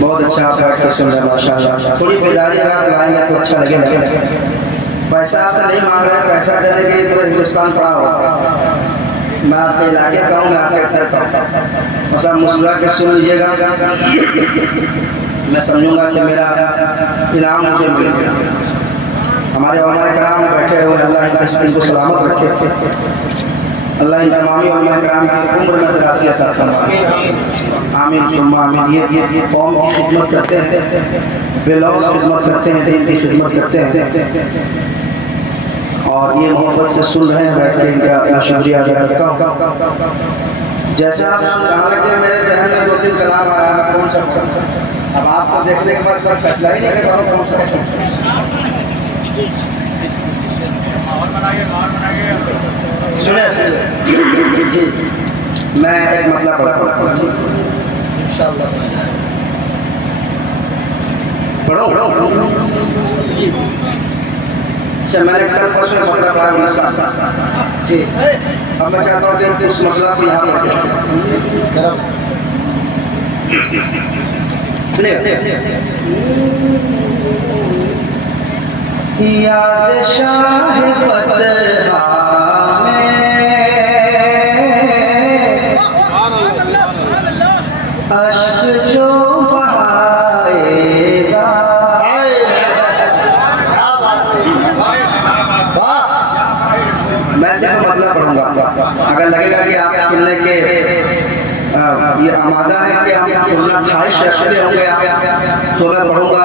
बहुत अच्छा आप बैठ कर सुन रहे हैं माशाल्लाह। थोड़ी बेदारी अगर लाएंगे तो अच्छा लगेगा। पैसा आपसे नहीं मांग रहे, पैसा देने के लिए पूरा हिंदुस्तान पड़ा होगा। मैं आपके इलाके का हूँ, मैं आपके घर का हूँ। बस आप मुस्कुरा के सुन लीजिएगा, मैं समझूंगा कि मेरा इनाम मुझे मिल गया। हमारे उलमा कराम बैठे हुए, अल्लाह इनको सलामत रखे, अल्लाह इन तमामी उलमा कराम की उम्र में दराज़ी अता फरमाए। आमीन सुम्मा आमीन। ये कौम की खिदमत करते हैं, बेलौस खिदमत करते हैं, दीन की खिदमत करते हैं और ये मोहब्बत से सुन रहे हैं बैठ के, इनका शुक्रिया अदा करता हूँ। जैसे आप हालांकि मेरे जहन में 2-3 कलाम आया, मैं कौन सा पढ़ूं। अब आपको देखने के बाद कोई फैसला ही नहीं कर रहा हूँ कौन सा पढ़ूं। जी मैं एक मतलब पढ़ता हूँ इंशाअल्लाह। पढ़ो जी। अच्छा मैंने कल परसों मतलब पढ़ा जी। अब मैं चाहता हूँ कि उस मतलब को यहाँ पर याद शाह फतहा अश्क जो बहाएगा। मैं सिर्फ मतलब पढ़ूंगा, अगर लगेगा कि आप सुनने के ये आमादा है कि आप सुनना ख्वाहिश रखते होंगे तो मैं पढ़ूंगा,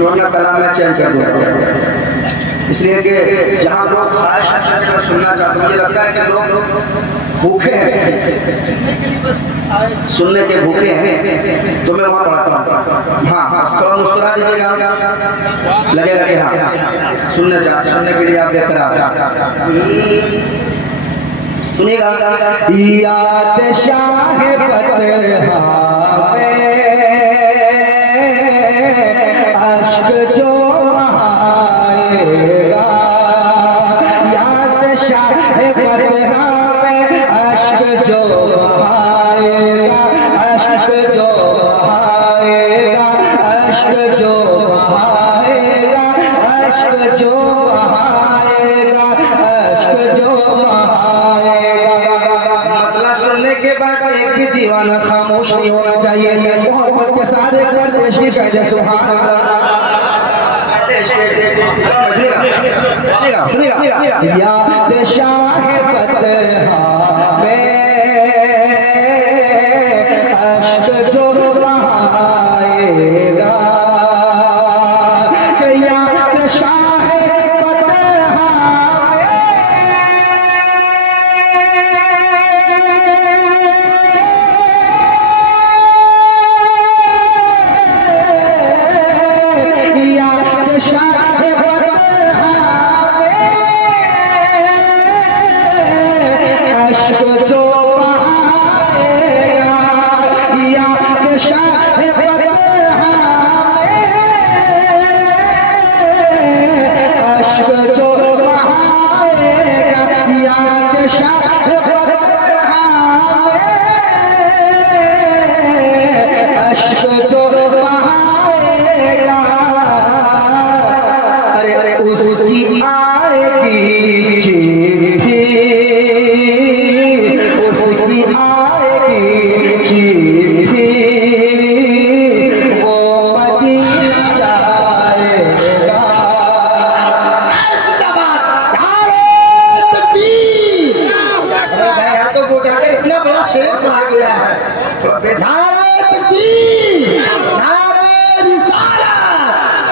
वरना कलाम मैं चेंज कर दूंगा। इसलिए कि जहाँ लोग ख्वाहिश रखते हैं सुनना चाहते हैं, मुझे लगता है कि लोग भूखे हैं, सुनने के भूखे हैं, तो मैं वहाँ पढ़ता हूँ। हाँ थोड़ा मुस्कुरा दीजिएगा, लगेगा कि हाँ सुनने के लिए आप देखकर आ सुनिएगा। याद शाह फतहा अश्क जो बहाएगा, याद शाह फतहा अश्क जो बहाएगा, अश्क जो बहाएगा, अश्क जो बहाएगा, अश्क जो बहाएगा, अश्क जो बहाएगा। मतलब सुनने के बाद एक भी दीवाना खामोश नहीं होना चाहिए, मोहब्बत के साथ एक बार तशरीफ है। सुभान अल्लाह। याद शाह फतहा अश्क जो बहाएगा, याद शाह फतहा याद शाह फतहा अश्क जो बहाएगा, याद शाह फतहा अश्क जो बहाएगा, याद शाह फतहा अश्क जो बहाएगा। अरे उसकी आएगी चिट्ठी, उसकी आएगी चिट्ठी, वो मदीना जाएगा। तो गोटा के इतना बड़ा शेर सुना गया है।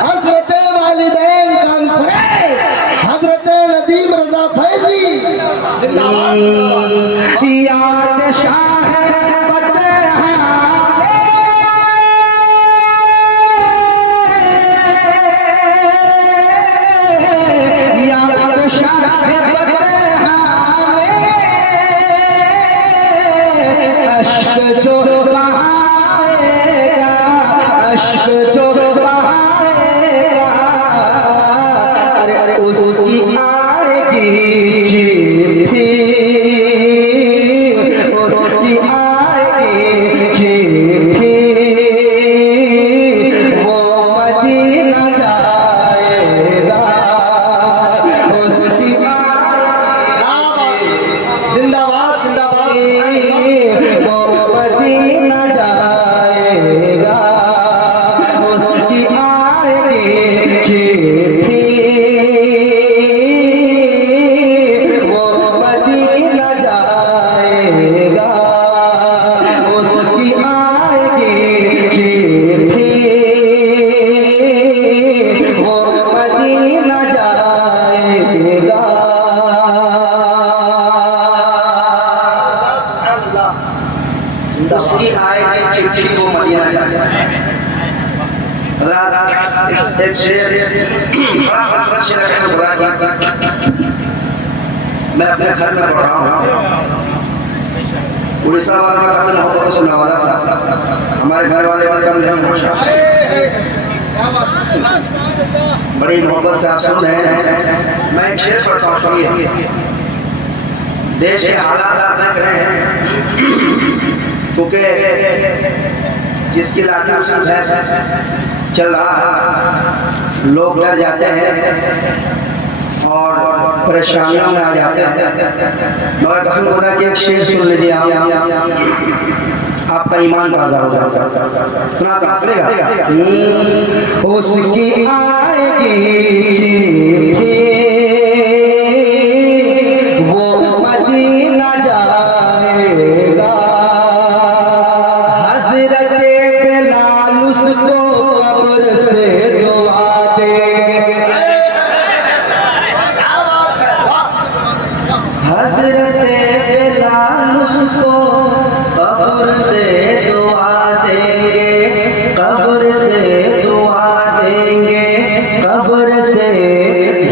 हजरत वालिदैन कॉन्फ्रेंस, हजरत नदीम रजा फैजी जिंदाबाद। याद शाह फतहा याद शाह फतहा अश्क जो बहाएगा, अश्क जो बहाएगा। अरे उसकी आएगी चिट्ठी, जिंदाबाद जिंदाबाद। वो मदीना जाएगा उसकी आएगी चिट्ठी, वो मदीना जाएगा उसकी आएगी चिट्ठी, वो मदीना जाएगा। उसकी आएगी चिट्ठी को मदीना जाएगा। एक शेर बड़ा बड़ा शेर है खुदा की, मैं अपने घर में पढ़ रहा हूँ। उड़ीसा वालों का काफी मोहब्बत से नवाजा था, हमारे घर वाले भी कम नहीं होशा, बड़ी मोहब्बत से आप सुन रहे हैं। मैं एक शेर पढ़ता हूँ, सुनिए। देश के हालात आप देख रहे हैं, क्योंकि जिसकी लाठी उसकी भैंस चल रहा है, लोग डर जाते हैं और परेशानियों में आ जाते हैं। मगर कसम खुदा की एक शेर सुन लीजिए आप, आपका ईमान ताज़ा हो जाएगा। सुना पड़ेगा। उसकी आएगी चिट्ठी, वो मदीना जाएगा, हज़रत बिलाल उसको कब्र से दुआ देंगे, हज़रत बिलाल उसको कब्र से दुआ देंगे, कब्र से दुआ देंगे, कब्र से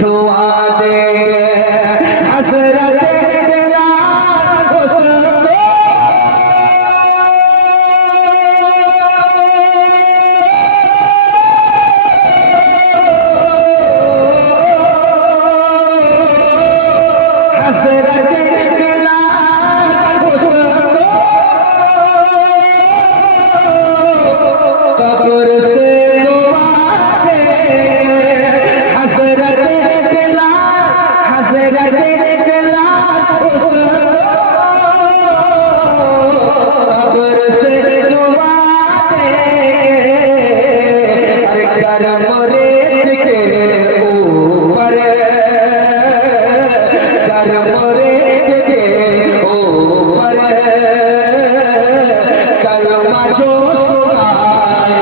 दुआ देंगे। हज़रत बिलाल उसको हज़रत बिलाल उसको कब्र से दुआ देंगे, हज़रत बिलाल, हज़रत बिलाल उसको कब्र से दुआ देंगे। करम रेत के ऊपर, करम रेत के ऊपर कलमा जो सुनाएगा,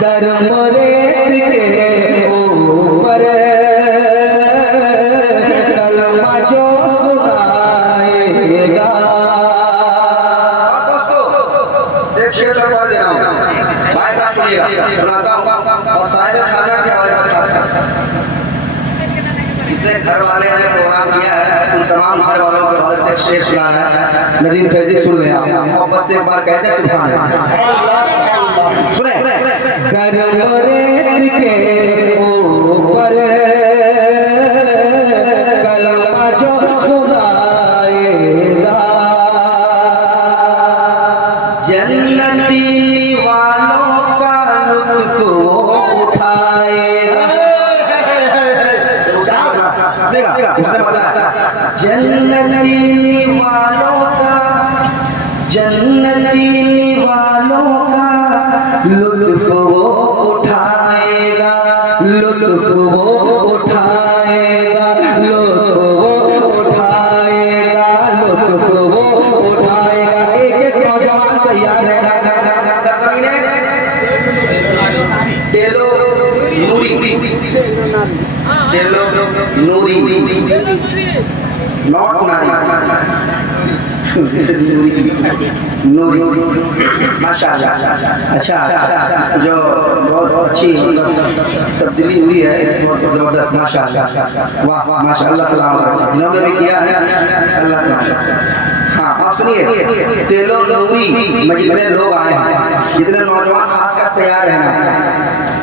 करम रेत के ऊपर कलमा जो सुनाएगा। दोस्तों एक शेर लगा दे रहा हूँ, भाई साहब सुनिएगा, सुनाता हूँ और साहिब खाजा के हवाले से खास कर जितने घर वाले ने प्रोग्राम किया है उन तमाम घर वालों के हवाले से एक शेर सुनाना है। नदीम फैजी सुन रहे हैं, मोहब्बत से एक बार कहते हैं सुभान अल्लाह। सुने, करम रेत के ऊपर कलमा जो सुनाएगा, जन्नती वालों का लुत्फ वो उठाएगा, जन्नती वालों का, जन्नती वालों का लुत्फ वो उठाएगा, लुत्फ वो उठाएगा, लुत्फ वो उठाएगा, लुत्फ वो उठाएगा। एक एक नौजवान तैयार है, तेलो नूरी, तेलो नूरी, नॉट नारी, नूरी, माशाअल्लाह। अच्छा, जो बहुत अच्छी तब्दीली हुई है, बहुत जबरदस्त, माशाअल्लाह, वाह माशाअल्लाह, सलाम इन्होंने भी किया है, अल्लाह सलाम। हाँ आप सुनिए, तेलो नूरी में जितने लोग आए हैं, जितने नौजवान खासकर तैयार हैं,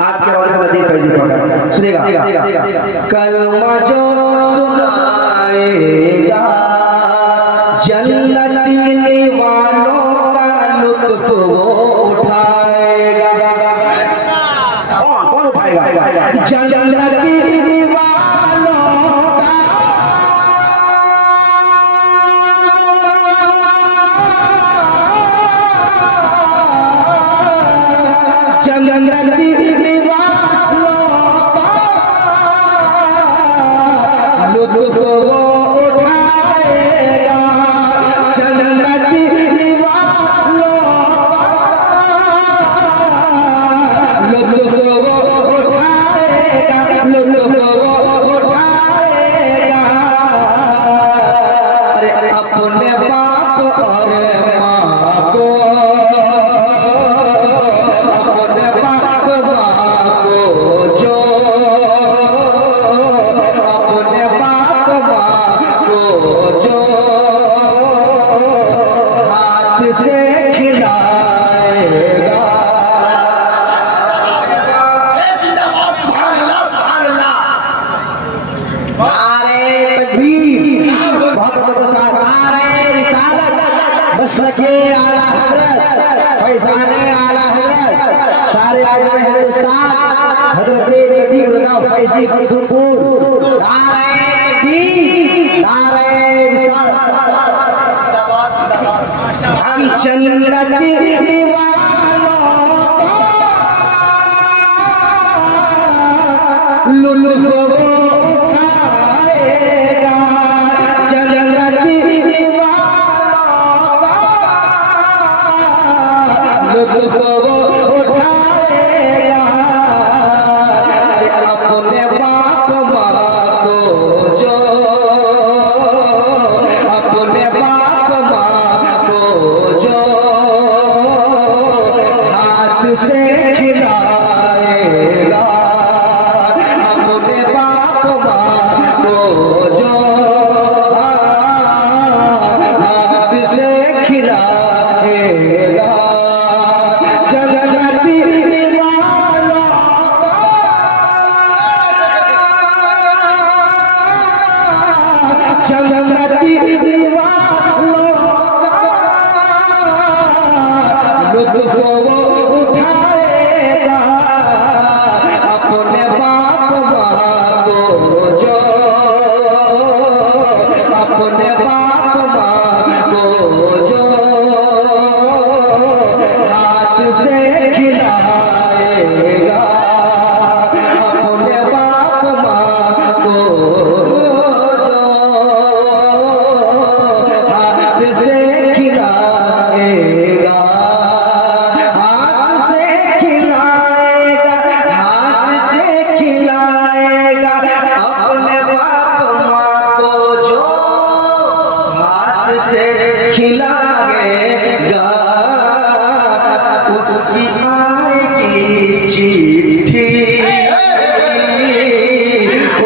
आप के हवाले से नजीर फैजी पढ़ा सुनेगा। कलमा जो सुनाएगा जन्नती वालों का लुत्फ वो उठाएगा। कौन उठाएगा? जन्नती वालों का जन्नती वालों का लुत्फ वो उठाएगा। जन्नती वालों का लुत्फ वो उठाएगा, लुत्फ वो उठाएगा। अरे अपने बाप और माँ को, अपने बाप माँ को जो, अपने बाप माँ को जो हाथ से खिलाएगा। मसलके आला हज़रत, फैज़ाने आला हज़रत, शारे आज़म हिंदुस्तान हज़रत नदीम रज़ा फैज़ी फतेहपुर, नारे तकबीर, नारे रिसालत। हम जन्नती वालों का लुत्फ वो उठाएगा। जन्नती लुत्फ वो उठाएगा। अपने बाप माँ को जो, अपने बाप माँ को जो हाथ से खिलाएगा। अपने बाप माँ को जो हाथ से खिलाएगा। जन्नती वालों का लुत्फ वो उठाएगा। अपने बाप माँ को जो, अपने बाप माँ को जो हाथ से खिलाएगा। अपने बाप माँ को जो हाथ से खिलाएगा, हाथ से खिलाएगा, हाथ से खिलाएगा। अपने बाप माँ को जो हाथ से खिलाएगा, उसकी आएगी चिट्ठी,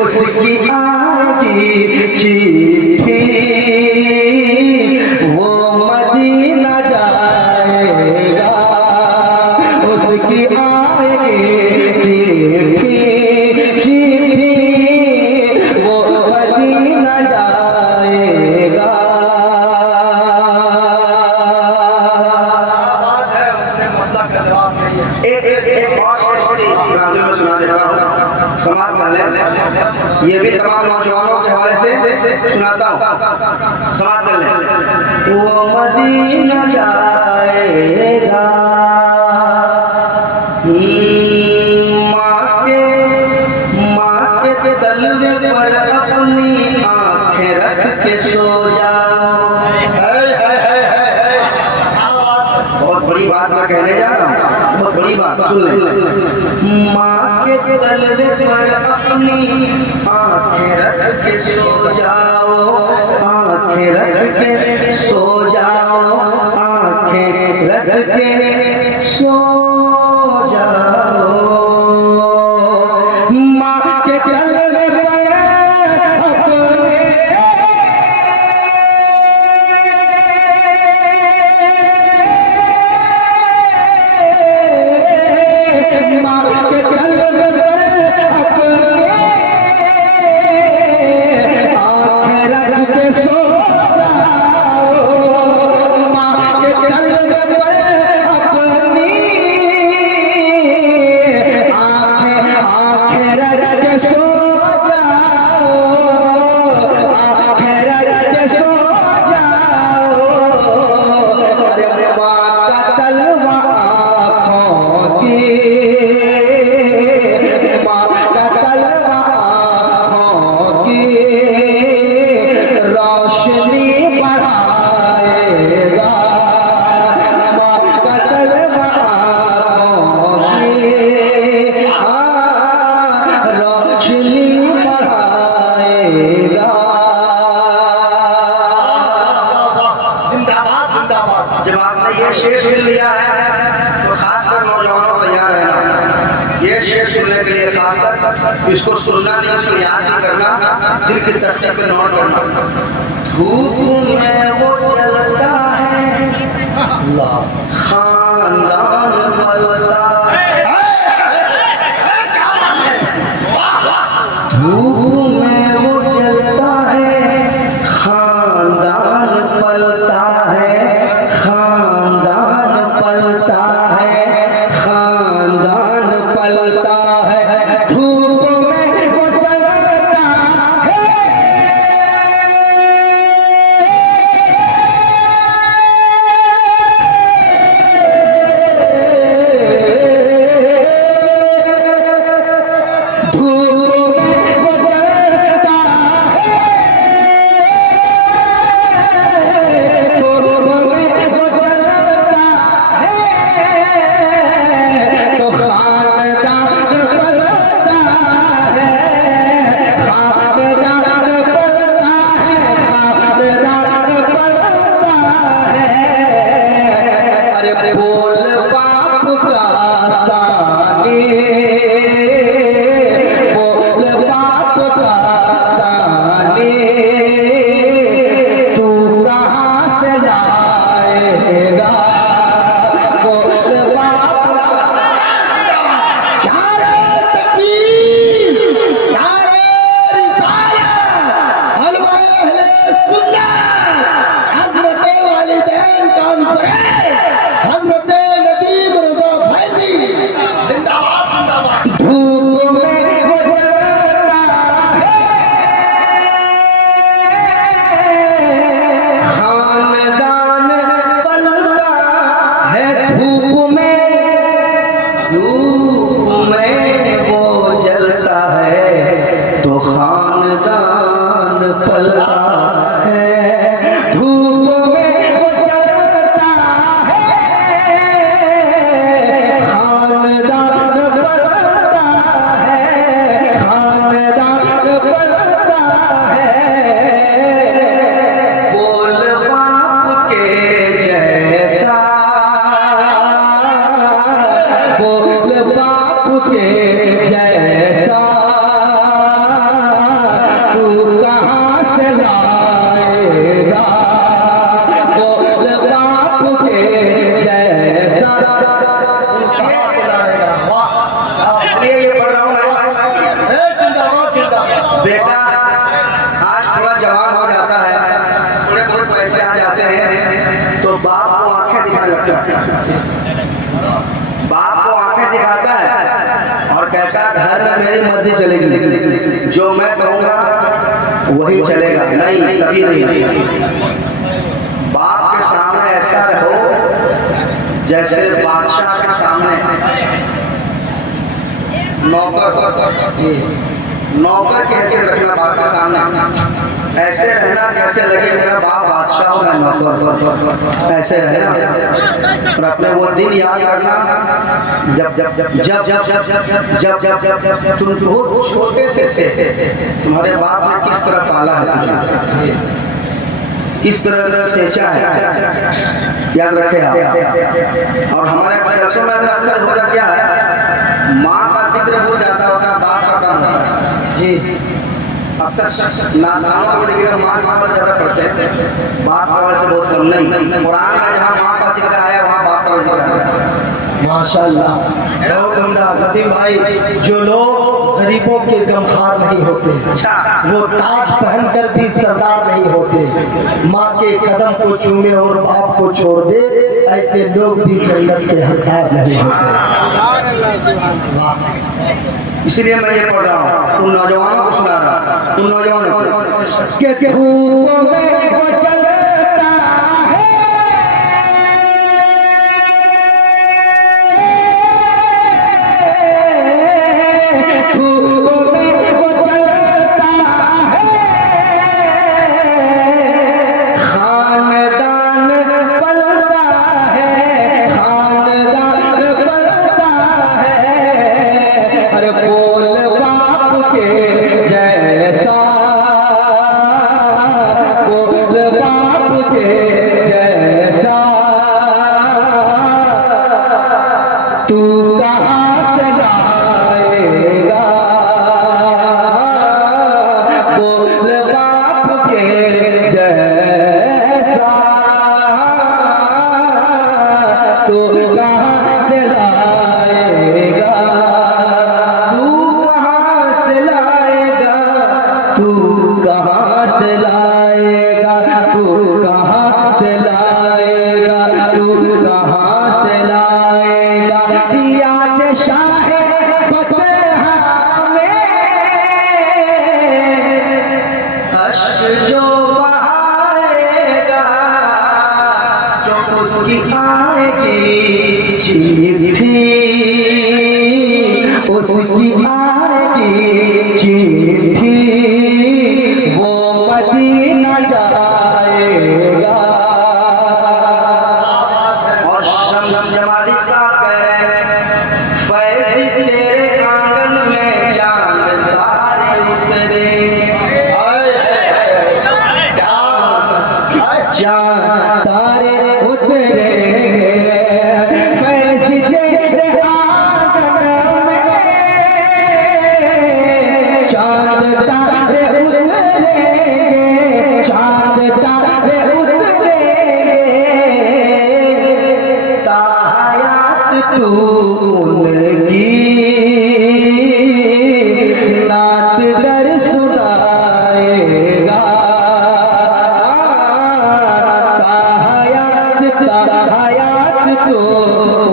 उसकी आएगी चिट्ठी। वो मदीना जाएगा, उसकी आएगी चिट्ठी। वो मदीना जाएगा। एक और नाज़िम में सुना देता हूँ, समाज वाले, ये भी तमाम नौजवानों के हवाले से सुनाता हूँ, समाज वाले। वो मदीना जाएगा, माँ के तलवे पर अपनी आंखें रख के सो जाओ। बहुत बड़ी बात मैं कहने जा रहा हूँ, बहुत बड़ी बात सुन ले। माँ के तलवे पर अपनी आंखें रख के सो जाओ, आंखें रख के सो जाओ, आंखें रख के सो जाओ। माँ के तलवे पर अपने ये शेर सुन लिया है तो खासकर नौजवानों तैयार रहना। ये शेर सुनने के लिए खासकर इसको सुनना नहीं, उसको याद नहीं करना, दिल की तख्ते पे नोट करना। धूप में वो चलता है, खानदान पलता है, धूप में वो चलता है, खानदान पलता है, खानदान पलता है, खानदान पलता है, धूप में वो चलता है। बेटा आज थोड़ा जवान हो जाता है, थोड़े बहुत पैसे आ जाते हैं तो बाप को आंखें दिखाने लगता है। बाप को आंखें दिखाता है और कहता है घर में मेरी मर्जी चलेगी, जो मैं कहूँगा वही चलेगा। नहीं, कभी नहीं। बाप के सामने ऐसा रहो जैसे बादशाह के सामने नौकर कैसे रखना बाप के सामने, ऐसे रहना जैसे लगे मेरा बाप बादशाह हो, मैं नौकर, ऐसे रहना। और अपने वो दिन याद करना जब जब जब जब जब जब जब जब जब जब तुम बहुत छोटे से थे, तुम्हारे बाप ने किस तरह पाला है, किस तरह सेचा है, याद रखे आप। और हमारे बच्चों में अक्सर होता क्या है, माँ का जिक्र हो जाता होता, बाप का काम होता जी। अक्सर नानाओं को देखिए माँ पर ज्यादा पढ़ते हैं, बाप का वैसे बहुत कम नहीं। कुरान में जहाँ माँ का जिक्र आया वहाँ बाप का जिक्र आया। माशाल्लाह, बहुत उम्दा लतीफ भाई। जो लोग गरीबों के गमखार नहीं होते, वो ताज पहनकर भी सरदार नहीं होते, माँ के कदम को चूमे और बाप को छोड़ दे, ऐसे लोग भी जन्नत के हकदार नहीं होते। इसलिए मैं ये पढ़ रहा हूँ, तुम नौजवानों को सुना रहा हूँ, तुम नौजवानों जैसा बोल बोल बाप के जैसा तू कहाँ से लाएगा, तू कहाँ से लाएगा, तू कहाँ से लाएगा, तू कहाँ से लाएगा, तू कहाँ से लाएगा। याद शाह फतहा में अश्क जो बहाएगा, जो उसकी आएगी चिट्ठी, उसकी आएगी चिट्ठी, वो मदीना जाएगा। और शम्स जमाली साहब कह रहे हैं, फैज़ी तेरे आंगन में चांद तारे उतरे, चांद तारे उतरे, फैज़ी तेरे आंगन में चांद तारे उतरेंगे, चांद तारे उतरेंगे, ताहयात तू उनकी नात दर सुनाएगा। ताहयात तू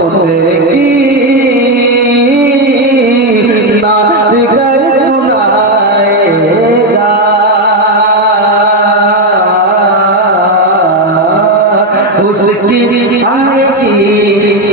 उनकी नात दर सुनाएगा। उसकी आएगी